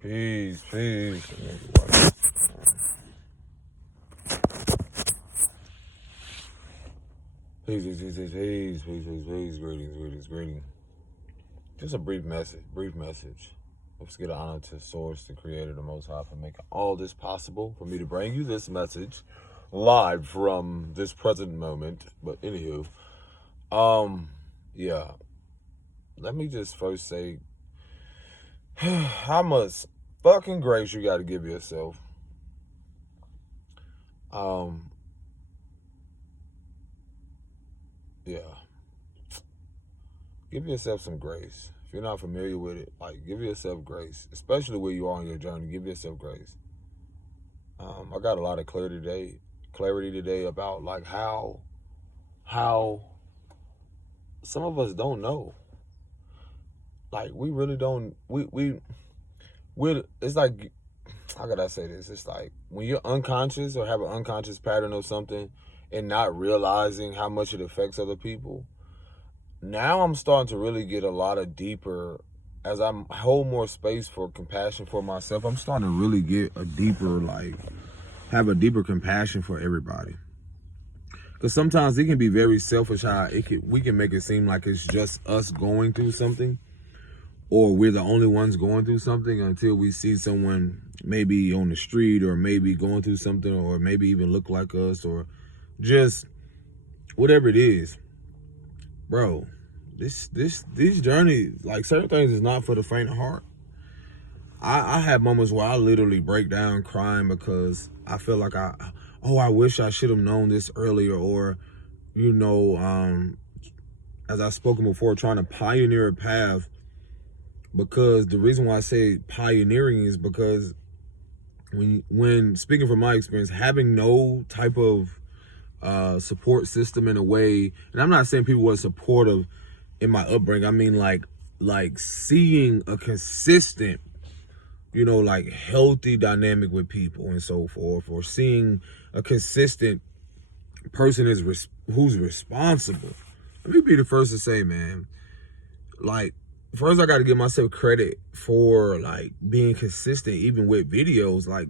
Peace, peace. Peace, peace, peace, peace, peace, peace, peace, greetings. Just a brief message. Let's get an honor to Source, the Creator, the Most High, for making all this possible for me to bring you this message live from this present moment. But anywho, yeah. Let me just first say how much fucking grace you got to give yourself. Yeah. Give yourself some grace. If you're not familiar with it, like, give yourself grace, especially where you are on your journey. Give yourself grace. I got a lot of clarity today about like how some of us don't know. Like, we really don't. We it's like, how could I say this? It's like when you're unconscious or have an unconscious pattern of something and not realizing how much it affects other people. Now I'm starting to really get a lot of deeper, as I hold more space for compassion for myself. I'm starting to really get a deeper, have a deeper compassion for everybody. Because sometimes it can be very selfish how we can make it seem like it's just us going through something, or we're the only ones going through something, until we see someone maybe on the street, or maybe going through something, or maybe even look like us, or just whatever it is. Bro, these journeys, like, certain things is not for the faint of heart. I have moments where I literally break down crying because I feel like I wish I should have known this earlier, or, as I've spoken before, trying to pioneer a path. Because the reason why I say pioneering is because when speaking from my experience, having no type of support system in a way, and I'm not saying people were supportive in my upbringing. I mean, like seeing a consistent, healthy dynamic with people and so forth, or seeing a consistent person who's responsible. Let me be the first to say, man, like, first I got to give myself credit for, like, being consistent, even with videos, like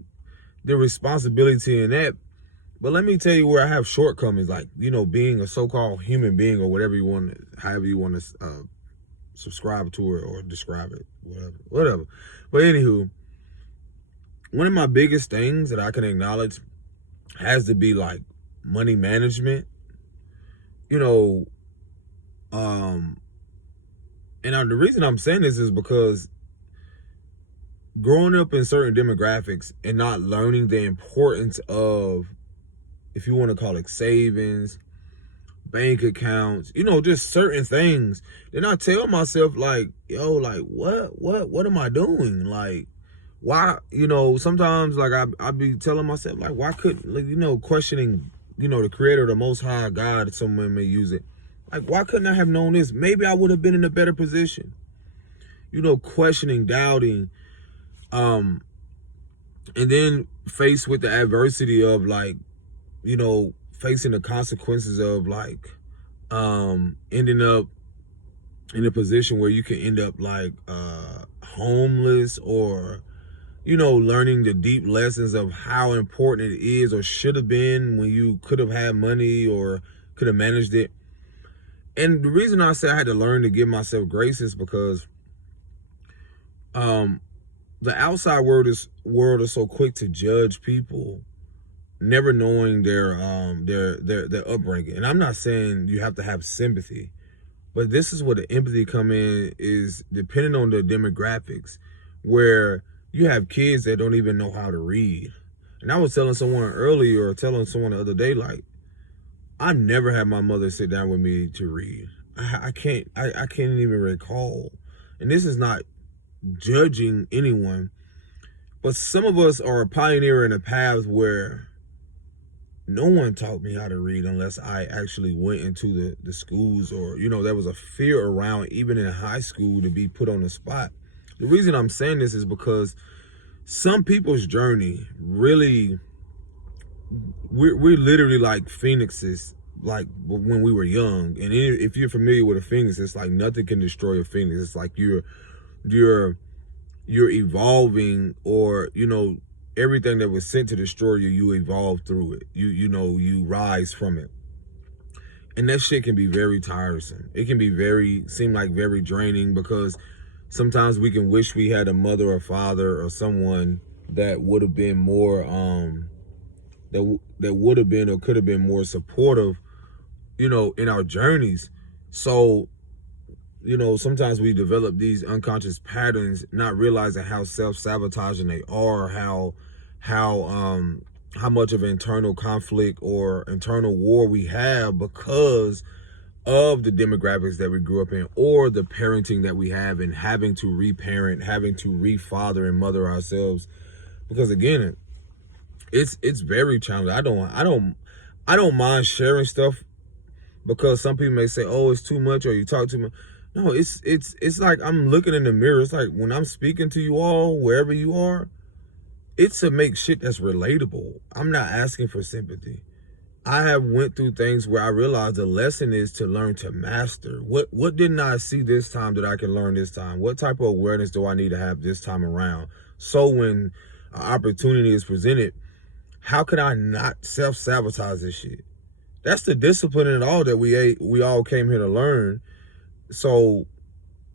the responsibility in that. But let me tell you where I have shortcomings, like, being a so-called human being, or however you want to subscribe to it or describe it, whatever. But anywho, one of my biggest things that I can acknowledge has to be, like, money management. And the reason I'm saying this is because growing up in certain demographics and not learning the importance of, if you want to call it, savings, bank accounts, just certain things. Then I tell myself, like, yo, like, what am I doing? Like, why, sometimes, like, I be telling myself, like, why couldn't, like, questioning, the Creator, the Most High God, someone may use it. Like, why couldn't I have known this? Maybe I would have been in a better position. Questioning, doubting, and then faced with the adversity of, like, facing the consequences of, like, ending up in a position where you can end up, like, homeless, or, learning the deep lessons of how important it is, or should have been, when you could have had money or could have managed it. And the reason I say I had to learn to give myself grace is because the outside world is so quick to judge people, never knowing their upbringing. And I'm not saying you have to have sympathy, but this is where the empathy come in, is depending on the demographics, where you have kids that don't even know how to read. And I was telling someone earlier, or telling someone the other day, like, I never had my mother sit down with me to read. I can't even recall. And this is not judging anyone, but some of us are pioneering a path where no one taught me how to read unless I actually went into the schools, or, there was a fear around, even in high school, to be put on the spot. The reason I'm saying this is because some people's journey really, we're literally like phoenixes, like when we were young. And if you're familiar with a phoenix, it's like nothing can destroy a phoenix. It's like you're you're evolving, or, you know, everything that was sent to destroy you, you evolve through it. You rise from it. And that shit can be very tiresome. It can be seem like very draining, because sometimes we can wish we had a mother or father or someone that would have been more, that would have been or could have been more supportive, you know, in our journeys. So, you know, sometimes we develop these unconscious patterns, not realizing how self-sabotaging they are, how much of internal conflict or internal war we have because of the demographics that we grew up in, or the parenting that we have, and having to reparent, having to re-father and mother ourselves. Because again, it's very challenging. I don't mind sharing stuff, because some people may say, "Oh, it's too much," or "You talk too much." No, it's like I'm looking in the mirror. It's like when I'm speaking to you all, wherever you are, it's to make shit that's relatable. I'm not asking for sympathy. I have went through things where I realized the lesson is to learn to master. What didn't I see this time that I can learn this time? What type of awareness do I need to have this time around? So when an opportunity is presented, how can I not self-sabotage this shit? That's the discipline in it all that we all came here to learn. So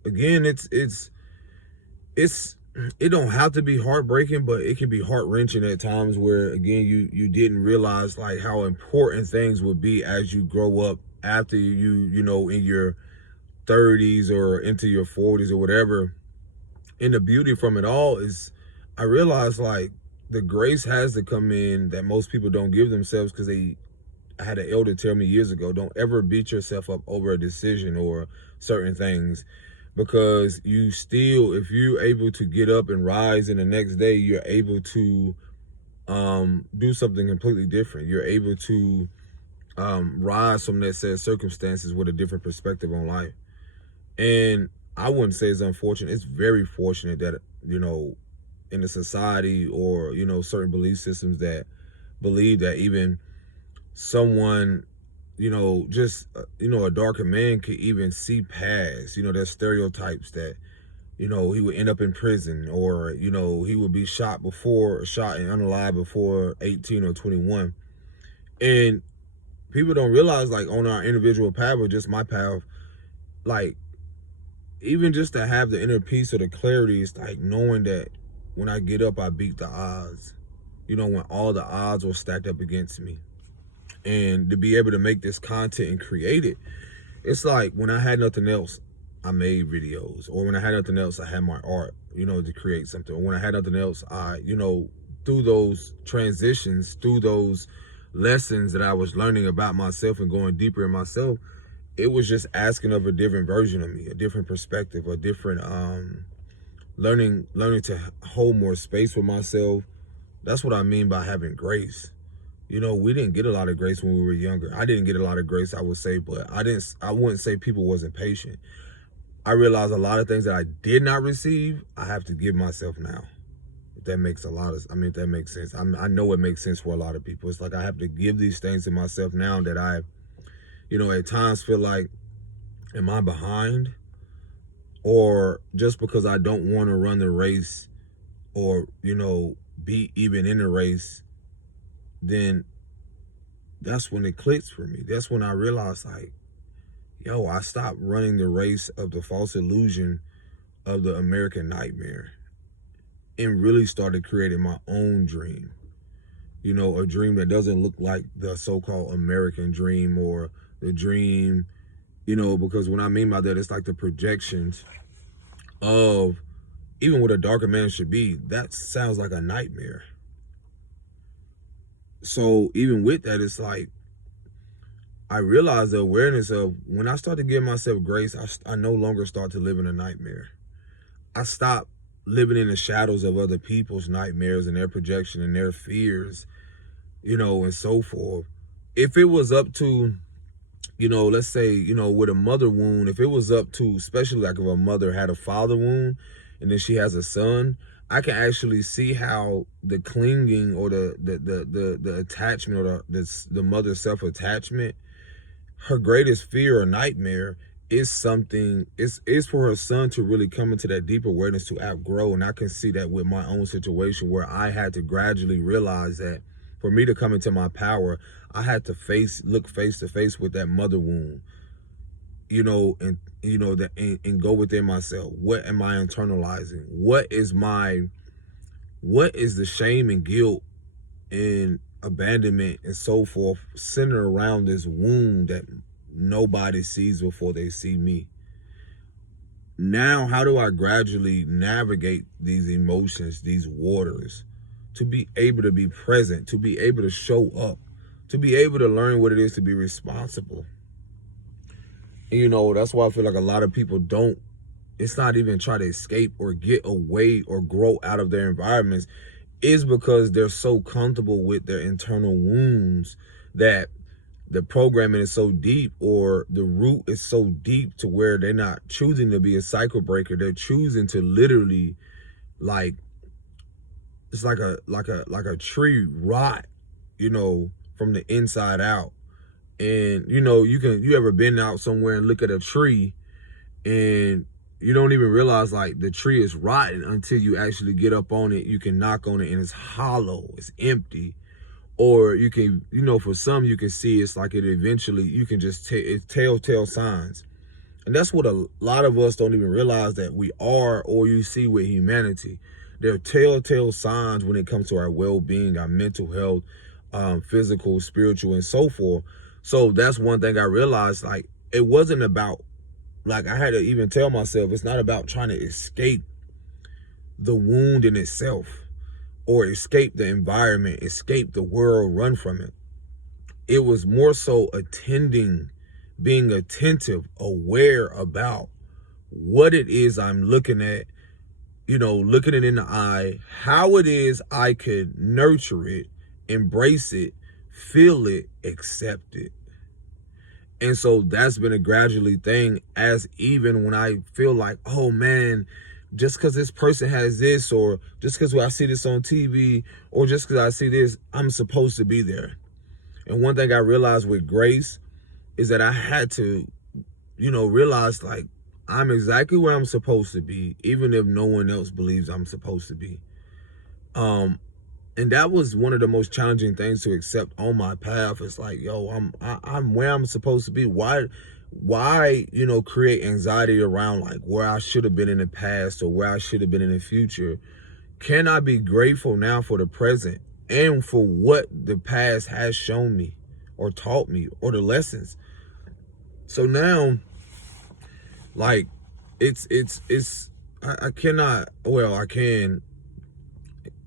again, it don't have to be heartbreaking, but it can be heart-wrenching at times, where again you didn't realize like how important things would be as you grow up, after you know, in your 30s or into your 40s or whatever. And the beauty from it all is, I realized like the grace has to come in that most people don't give themselves, because I had an elder tell me years ago, don't ever beat yourself up over a decision or certain things, because you still, if you're able to get up and rise in the next day, you're able to do something completely different. You're able to rise from that set of circumstances with a different perspective on life. And I wouldn't say it's unfortunate. It's very fortunate that, you know, in a society, or, you know, certain belief systems that believe that even someone, you know, just, you know, a darker man could even see past, you know, there's stereotypes that, you know, he would end up in prison, or, you know, he would be shot and unalive before 18 or 21. And people don't realize, like, on our individual path, or just my path, like, even just to have the inner peace or the clarity, is like knowing that when I get up, I beat the odds, you know, when all the odds were stacked up against me. And to be able to make this content and create it, it's like when I had nothing else, I made videos. Or when I had nothing else, I had my art, you know, to create something. Or when I had nothing else, I, you know, through those transitions, through those lessons that I was learning about myself and going deeper in myself, it was just asking of a different version of me, a different perspective, a different learning to hold more space with myself. That's what I mean by having grace. You know, we didn't get a lot of grace when we were younger. I didn't get a lot of grace, I would say, but I wouldn't say people wasn't patient. I realized a lot of things that I did not receive, I have to give myself now. If that makes if that makes sense. I know it makes sense for a lot of people. It's like I have to give these things to myself now that I, you know, at times feel like, am I behind? Or just because I don't want to run the race, or, you know, be even in the race, then that's when it clicks for me. That's when I realized, like, yo, I stopped running the race of the false illusion of the American nightmare, and really started creating my own dream. You know, a dream that doesn't look like the so-called American dream, or the dream, you know, because what I mean by that, it's like the projections of even what a darker man should be. That sounds like a nightmare. So even with that, it's like, I realized the awareness of when I start to give myself grace, I no longer start to live in a nightmare. I stop living in the shadows of other people's nightmares and their projection and their fears, you know, and so forth. If it was up to, you know, let's say, you know, with a mother wound, if it was up to, especially like if a mother had a father wound and then she has a son, I can actually see how the clinging, or the attachment, or the mother's self-attachment, her greatest fear or nightmare it's something, it's for her son to really come into that deep awareness to outgrow. And I can see that with my own situation, where I had to gradually realize that for me to come into my power, I had to look face to face with that mother wound, and and go within myself. What am I internalizing? What is the shame and guilt and abandonment and so forth centered around this wound that nobody sees before they see me? Now, how do I gradually navigate these emotions, these waters, to be able to be present, to be able to show up, to be able to learn what it is to be responsible? And, that's why I feel like a lot of people don't, it's not even try to escape or get away or grow out of their environments, is because they're so comfortable with their internal wounds that the programming is so deep, or the root is so deep, to where they're not choosing to be a cycle breaker. They're choosing to literally, like, it's like a tree rot, from the inside out. And you ever been out somewhere and look at a tree, and you don't even realize like the tree is rotten until you actually get up on it. You can knock on it and it's hollow, it's empty. Or you can, for some, you can see it's like it eventually, you can just it's telltale signs. And that's what a lot of us don't even realize that we are, or you see with humanity. There are telltale signs when it comes to our well-being, our mental health, physical, spiritual, and so forth. So that's one thing I realized, like, it wasn't about, like, I had to even tell myself, it's not about trying to escape the wound in itself, or escape the environment, escape the world, run from it. It was more so being attentive, aware about what it is I'm looking at, looking it in the eye, how it is I could nurture it, embrace it, feel it, accept it. And so that's been a gradually thing, as even when I feel like, oh man, just because this person has this, or just because I see this on TV, or just because I see this, I'm supposed to be there. And one thing I realized with grace is that I had to, realize, like, I'm exactly where I'm supposed to be, even if no one else believes I'm supposed to be. And that was one of the most challenging things to accept on my path. It's like, yo, I'm where I'm supposed to be. Why, create anxiety around like where I should have been in the past, or where I should have been in the future? Can I be grateful now for the present and for what the past has shown me or taught me, or the lessons? So now, like, I cannot, well, I can,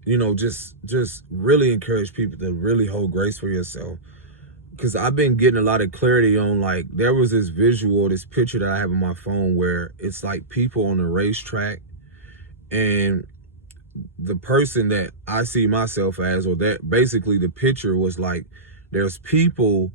just really encourage people to really hold grace for yourself. Because I've been getting a lot of clarity on, like, there was this visual, this picture that I have on my phone, where it's like people on a racetrack, and the person that I see myself as, or that basically the picture was like, there's people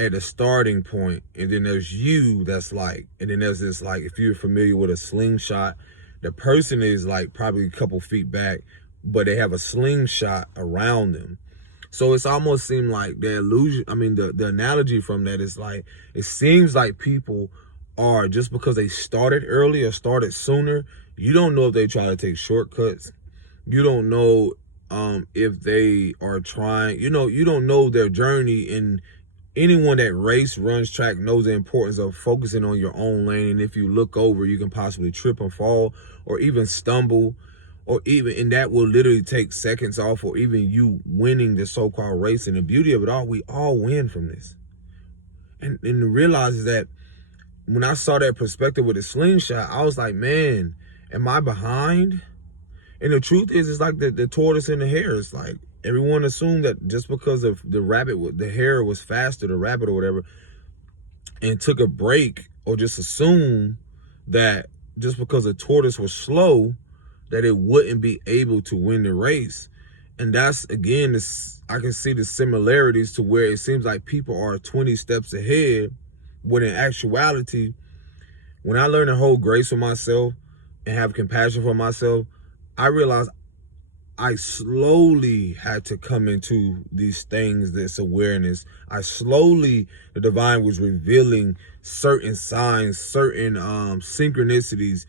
at the starting point, and then there's you, that's like, and then there's this, like, if you're familiar with a slingshot, the person is like probably a couple feet back, but they have a slingshot around them. So it's almost seemed like the illusion, the analogy from that is like, it seems like people are, just because they started early or started sooner, you don't know if they try to take shortcuts. You don't know if they are trying, you don't know their journey. And anyone that runs track knows the importance of focusing on your own lane. And if you look over, you can possibly trip and fall, or even stumble, and that will literally take seconds off, or even you winning the so-called race. And the beauty of it all, we all win from this. And to realize is that when I saw that perspective with the slingshot, I was like, man, am I behind? And the truth is, it's like the tortoise and the hare. It's like everyone assumed that just because of the hare was faster, the rabbit or whatever, and took a break, or just assume that just because the tortoise was slow, that it wouldn't be able to win the race. And that's, again, I can see the similarities to where it seems like people are 20 steps ahead, when in actuality, when I learn to hold grace for myself and have compassion for myself, I realize I slowly had to come into these things, this awareness. The divine was revealing certain signs, certain synchronicities,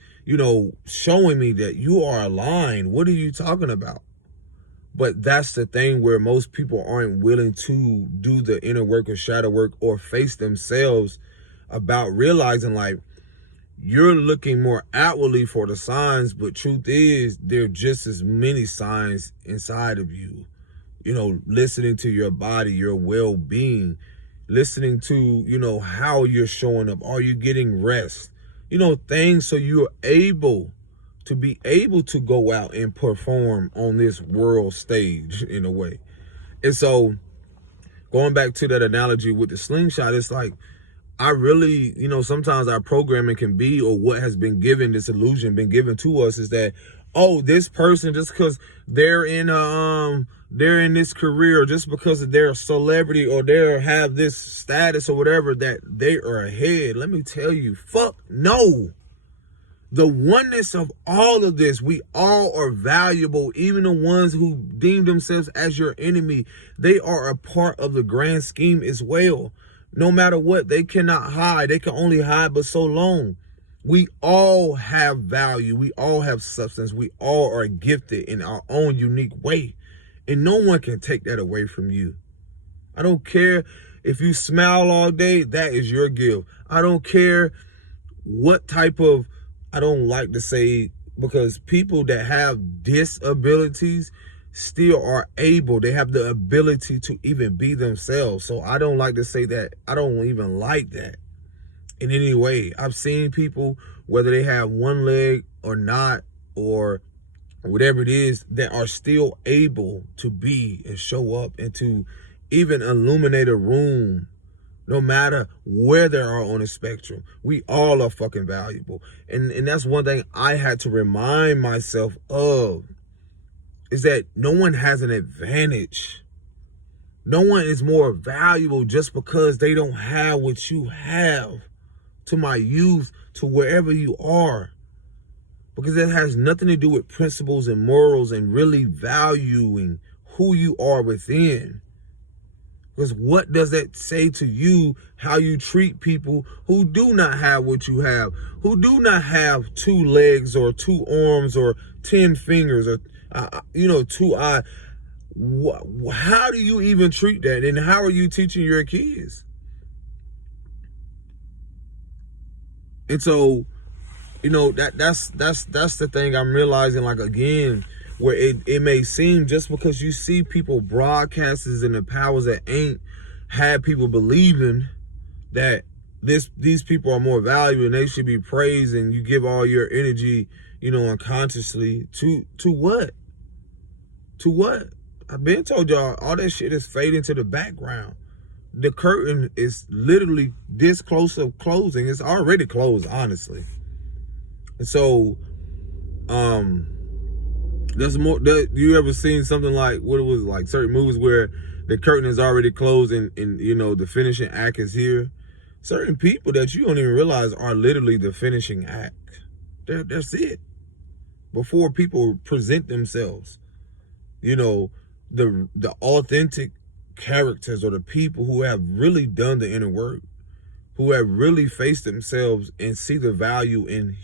showing me that you are aligned. What are you talking about? But that's the thing where most people aren't willing to do the inner work or shadow work or face themselves about realizing, like, you're looking more outwardly for the signs, but truth is there are just as many signs inside of you. Listening to your body, your well-being, listening to, how you're showing up. Are you getting rest? Things so you're able to go out and perform on this world stage in a way. And so going back to that analogy with the slingshot, it's like, I really, sometimes our programming can be, or what has been given, this illusion been given to us, is that, oh, this person, just because they're in this career, or just because they're a celebrity, or they have this status or whatever, that they are ahead. Let me tell you, fuck no. The oneness of all of this, we all are valuable. Even the ones who deem themselves as your enemy, they are a part of the grand scheme as well. No matter what, they cannot hide. They can only hide but so long. We all have value. We all have substance. We all are gifted in our own unique way. And no one can take that away from you. I don't care if you smile all day, that is your gift. I don't care what type of, I don't like to say, because people that have disabilities still are able, they have the ability to even be themselves. So I don't like to say that. I don't even like that in any way. I've seen people, whether they have one leg or not, or whatever it is, that are still able to be and show up and to even illuminate a room, no matter where they are on the spectrum. We all are fucking valuable. And that's one thing I had to remind myself of, is that no one has an advantage. No one is more valuable just because they don't have what you have. To my youth, to wherever you are. Because it has nothing to do with principles and morals and really valuing who you are within. Because what does that say to you, how you treat people who do not have what you have, who do not have 2 legs or 2 arms or 10 fingers or 2 eyes? How do you even treat that? And how are you teaching your kids? And so, that's the thing I'm realizing, like, again, where it may seem, just because you see people, broadcasters and the powers that ain't, have people believing that these people are more valuable and they should be praised, and you give all your energy, unconsciously to what? To what? I've been told y'all, all that shit is fading to the background. The curtain is literally this close of closing. It's already closed, honestly. And so, there's more. You ever seen something like, what it was like, certain movies where the curtain is already closed and the finishing act is here? Certain people that you don't even realize are literally the finishing act. That's it. Before people present themselves, the authentic characters, or the people who have really done the inner work, who have really faced themselves and see the value in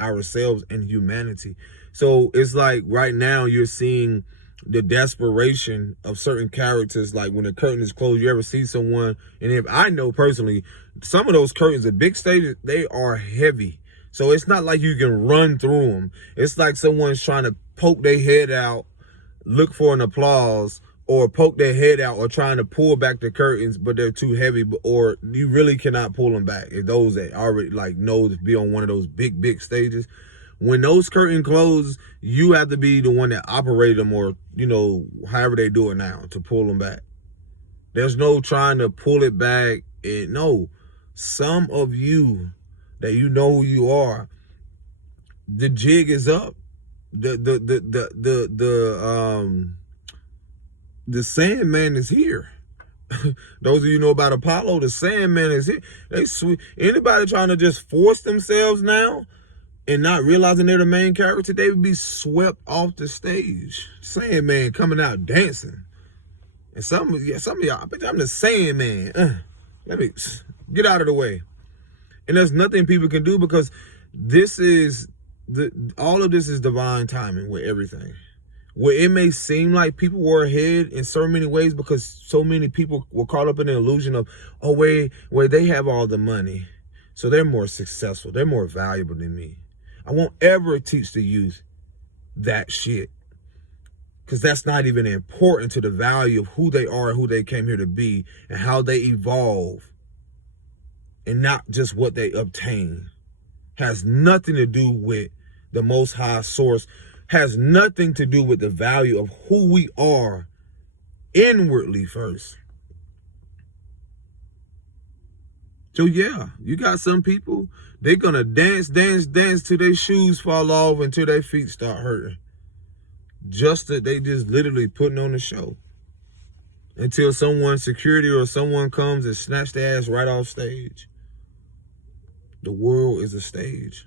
ourselves and humanity. So it's like right now you're seeing the desperation of certain characters. Like when the curtain is closed, you ever see someone, and if I know personally, some of those curtains, the big stages, they are heavy. So it's not like you can run through them. It's like someone's trying to poke their head out, look for an applause, or poke their head out, or trying to pull back the curtains, but they're too heavy, or you really cannot pull them back. If those that already know to be on one of those big stages, when those curtains close, you have to be the one that operated them, or however they do it now, to pull them back. There's no trying to pull it back. No, some of you that who you are, the jig is up. The Sandman is here. Those of you know about Apollo, the Sandman is here. Anybody trying to just force themselves now and not realizing they're the main character, they would be swept off the stage. Sandman coming out dancing. And some of y'all, I bet I'm the Sandman. Let me get out of the way. And there's nothing people can do, because all of this is divine timing with everything. Where it may seem like people were ahead in so many ways because so many people were caught up in the illusion of, oh, where they have all the money, so they're more successful, they're more valuable than me. I won't ever teach the youth that shit, because that's not even important to the value of who they are and who they came here to be and how they evolve, and not just what they obtain. Has nothing to do with the Most High source, has nothing to do with the value of who we are inwardly first. So yeah, you got some people, they're gonna dance till their shoes fall off, until their feet start hurting. Just that they just literally putting on a show. Until security or someone comes and snatch their ass right off stage. The world is a stage.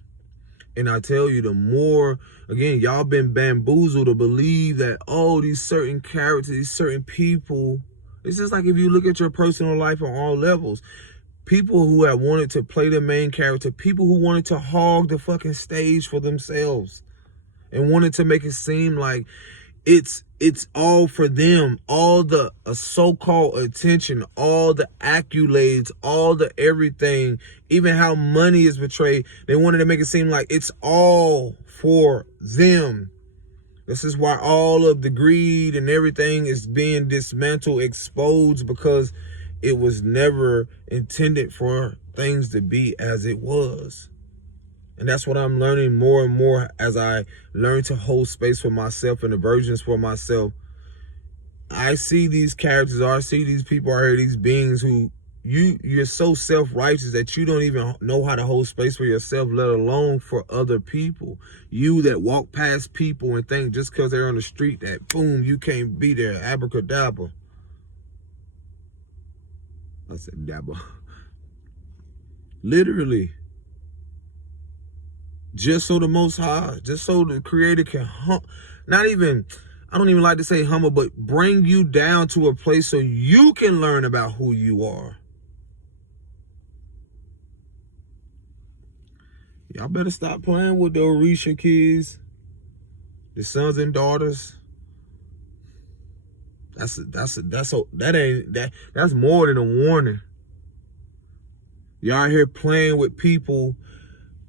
And I tell you, the more, again, y'all been bamboozled to believe that, oh, these certain characters, these certain people, it's just like if you look at your personal life on all levels, people who have wanted to play the main character, people who wanted to hog the fucking stage for themselves and wanted to make it seem like it's all for them, all the so-called attention, all the accolades, all the everything, even how money is portrayed. They wanted to make it seem like it's all for them. This is why all of the greed and everything is being dismantled, exposed, because it was never intended for things to be as it was. And that's what I'm learning more and more as I learn to hold space for myself and the virgins for myself. I see these characters, or I see these people out here, these beings who you're so self-righteous that you don't even know how to hold space for yourself, let alone for other people. You that walk past people and think just because they're on the street that, boom, you can't be there, abracadabra. I said dabba. Literally. Just so the Most High, just so the Creator can not even, I don't even like to say humble, but bring you down to a place so you can learn about who you are. Y'all better stop playing with the Orisha kids, the sons and daughters. That's more than a warning. Y'all here playing with people,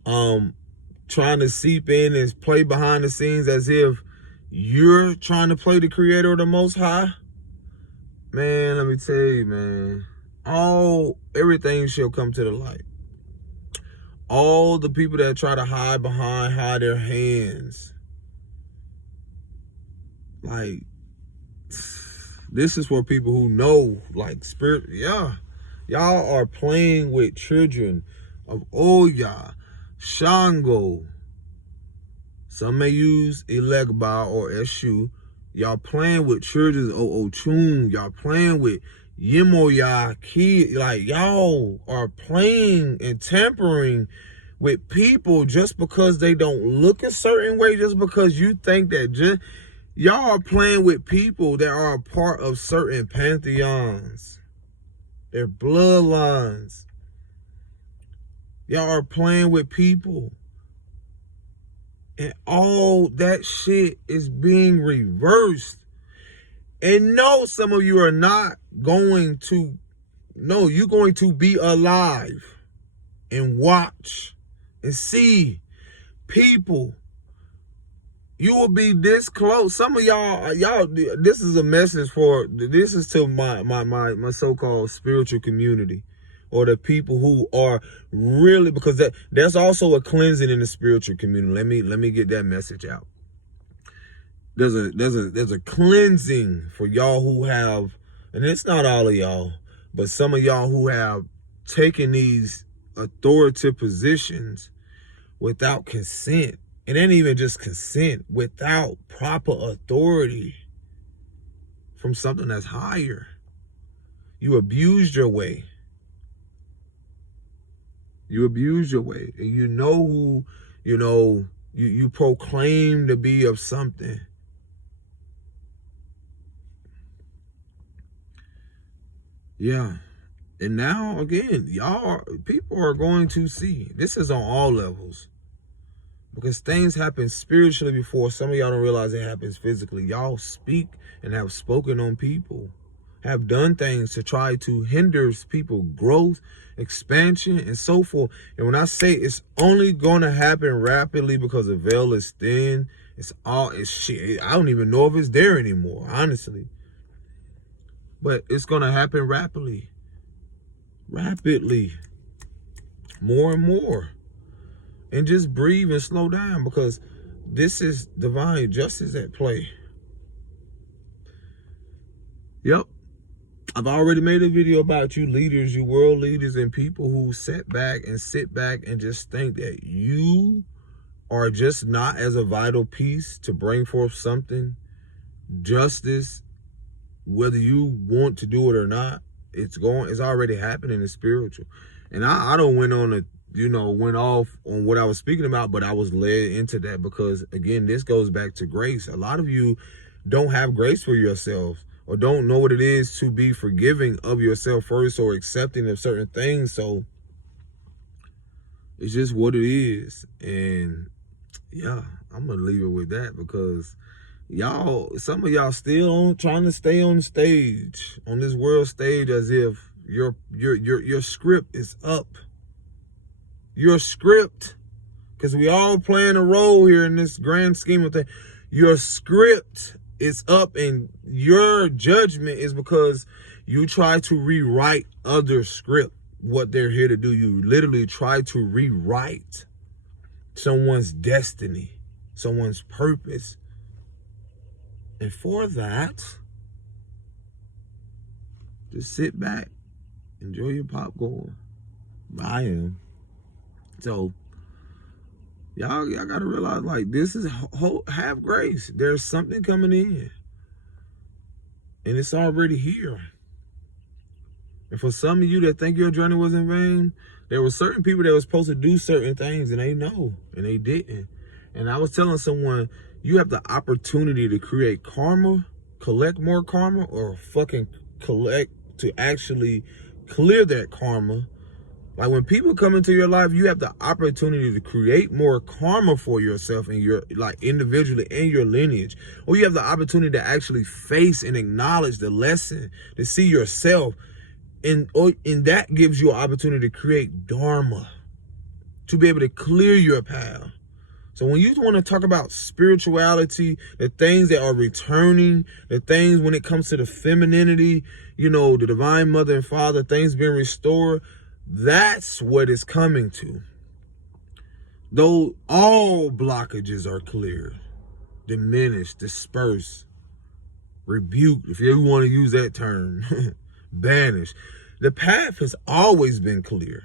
trying to seep in and play behind the scenes as if you're trying to play the Creator of the Most High. Man, let me tell you, man, everything shall come to the light. All the people that try to hide their hands. Like, this is for people who know, like, spirit. Yeah, y'all are playing with children of Oya, Shango. Some may use Elegba or Eshu. Y'all playing with children of Ochun. Y'all playing with Yemoya Ki. Like, y'all are playing and tampering with people just because they don't look a certain way, just because you think that y'all are playing with people that are a part of certain pantheons. Their bloodlines. Y'all are playing with people. And all that shit is being reversed. And no, some of you are not going to. No, you're going to be alive and watch and see people. You will be this close. Some of y'all, this is a message this is to my so-called spiritual community, or the people who are really, because there's also a cleansing in the spiritual community. Let me get that message out. There's a cleansing for y'all who have, and it's not all of y'all, but some of y'all who have taken these authoritative positions without consent. It ain't even just consent, without proper authority from something that's higher. You abused your way. You abused your way. And you know who You know, you proclaim to be of something. Yeah. And now, again, people are going to see. This is on all levels. Because things happen spiritually before some of y'all don't realize it happens physically. Y'all speak and have spoken on people, have done things to try to hinder people's growth, expansion, and so forth. And when I say it's only going to happen rapidly because the veil is thin, it's shit. I don't even know if it's there anymore, honestly. But it's going to happen rapidly. Rapidly. More and more. And just breathe and slow down, because this is divine justice at play. Yep. I've already made a video about you leaders, you world leaders, and people who sit back and just think that you are just not as a vital piece to bring forth something, justice, whether you want to do it or not. It's already happening in spiritual. And I don't went off on what I was speaking about, but I was led into that because, again, this goes back to grace. A lot of you don't have grace for yourselves, or don't know what it is to be forgiving of yourself first, or accepting of certain things. So it's just what it is. And yeah, I'm gonna leave it with that, because some of y'all still trying to stay on stage, on this world stage, as if your script is up. Your script, because we all playing a role here in this grand scheme of things. Your script is up, and your judgment is because you try to rewrite other script, what they're here to do. You literally try to rewrite someone's destiny, someone's purpose. And for that, just sit back, enjoy your popcorn. I am. So y'all gotta realize, like, this is have grace. There's something coming in, and it's already here. And for some of you that think your journey was in vain, there were certain people that were supposed to do certain things, and they know, and they didn't. And I was telling someone, you have the opportunity to create karma, collect more karma, or fucking collect to actually clear that karma. Like, when people come into your life, you have the opportunity to create more karma for yourself and your, like, individually and your lineage. Or you have the opportunity to actually face and acknowledge the lesson, to see yourself. And that gives you an opportunity to create dharma, to be able to clear your path. So when you want to talk about spirituality, the things that are returning, the things when it comes to the femininity, the divine mother and father, things being restored, that's what it's coming to. Though all blockages are cleared, diminished, dispersed, rebuked, if you want to use that term, banished. The path has always been clear.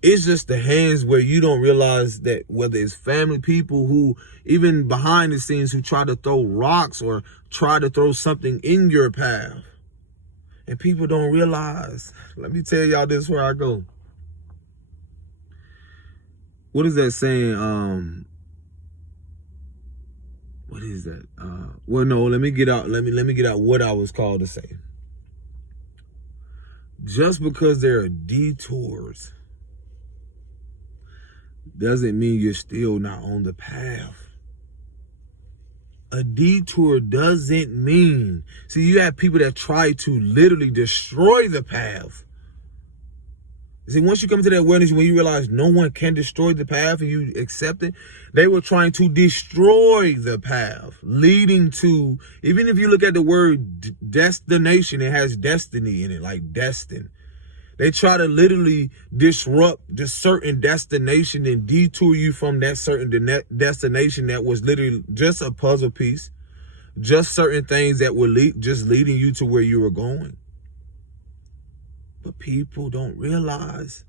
It's just the hands where you don't realize that, whether it's family, people who, even behind the scenes, who try to throw rocks or try to throw something in your path. And people don't realize. Let me tell y'all this where I go. What is that saying? What is that? Well, no, let me get out. Let me get out what I was called to say. Just because there are detours doesn't mean you're still not on the path. A detour doesn't mean... See, you have people that try to literally destroy the path. See, once you come to that awareness, when you realize no one can destroy the path and you accept it, they were trying to destroy the path, leading to... Even if you look at the word destination, it has destiny in it, like destined. They try to literally disrupt this certain destination and detour you from that certain destination that was literally just a puzzle piece, just certain things that were just leading you to where you were going. But people don't realize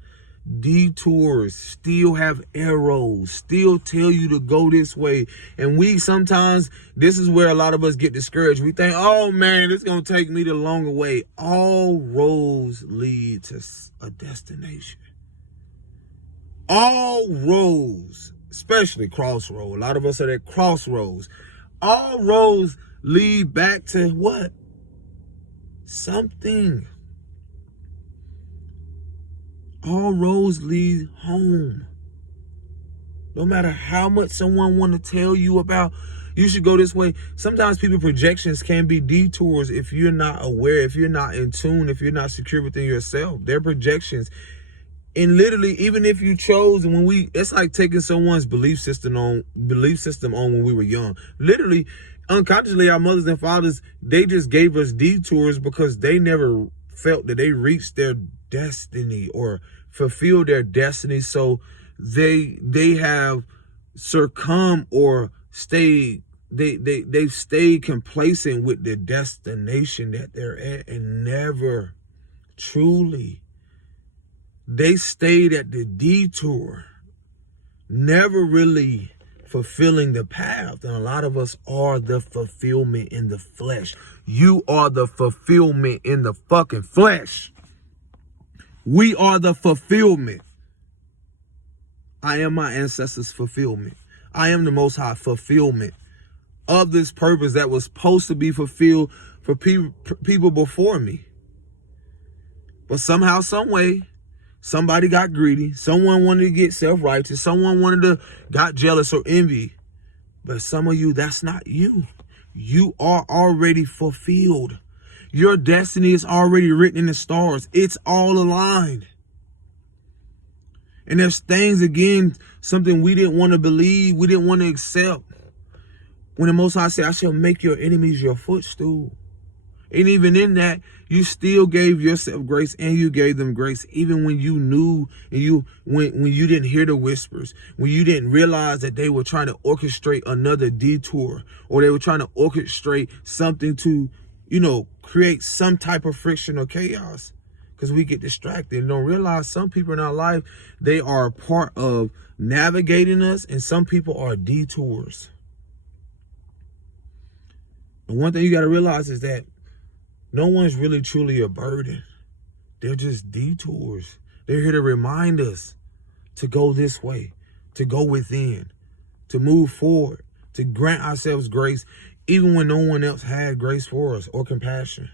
detours still have arrows, still tell you to go this way. And this is where a lot of us get discouraged. We think, oh man, it's going to take me the longer way. All roads lead to a destination. All roads especially crossroad. A lot of us are at crossroads. All roads lead back to what? Something. All roads lead home. No matter how much someone want to tell you about, you should go this way. Sometimes people's projections can be detours if you're not aware, if you're not in tune, if you're not secure within yourself. Their projections. And literally, even if you chose, and it's like taking someone's belief system on when we were young. Literally, unconsciously, our mothers and fathers, they just gave us detours because they never felt that they reached their destiny or fulfilled their destiny. So they have succumbed or stayed. They've stayed complacent with the destination that they're at and never truly. They stayed at the detour, never really fulfilling the path. And a lot of us are the fulfillment in the flesh. You are the fulfillment in the fucking flesh. We are the fulfillment. I am my ancestors' fulfillment. I am the Most High fulfillment of this purpose that was supposed to be fulfilled for people before me. But somehow, some way, somebody got greedy. Someone wanted to get self-righteous. Someone got jealous or envy. But some of you, that's not you. You are already fulfilled. Your destiny is already written in the stars. It's all aligned. And there's things, again, something we didn't want to believe, we didn't want to accept. When the Most High said, I shall make your enemies your footstool. And even in that, you still gave yourself grace and you gave them grace. Even when you knew and when you didn't hear the whispers, when you didn't realize that they were trying to orchestrate another detour, or they were trying to orchestrate something to, create some type of friction or chaos. Because we get distracted and don't realize some people in our life, they are a part of navigating us, and some people are detours. And one thing you got to realize is that no one's really truly a burden. They're just detours. They're here to remind us to go this way, to go within, to move forward, to grant ourselves grace, even when no one else had grace for us or compassion.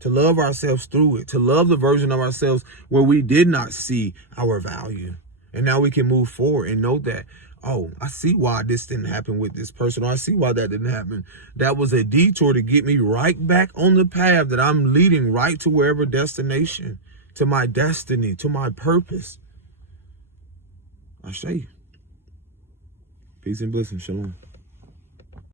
To love ourselves through it, to love the version of ourselves where we did not see our value. And now we can move forward and know that, oh, I see why this didn't happen with this person, or I see why that didn't happen. That was a detour to get me right back on the path that I'm leading right to wherever destination, to my destiny, to my purpose. I show you. Peace and blessings. Shalom.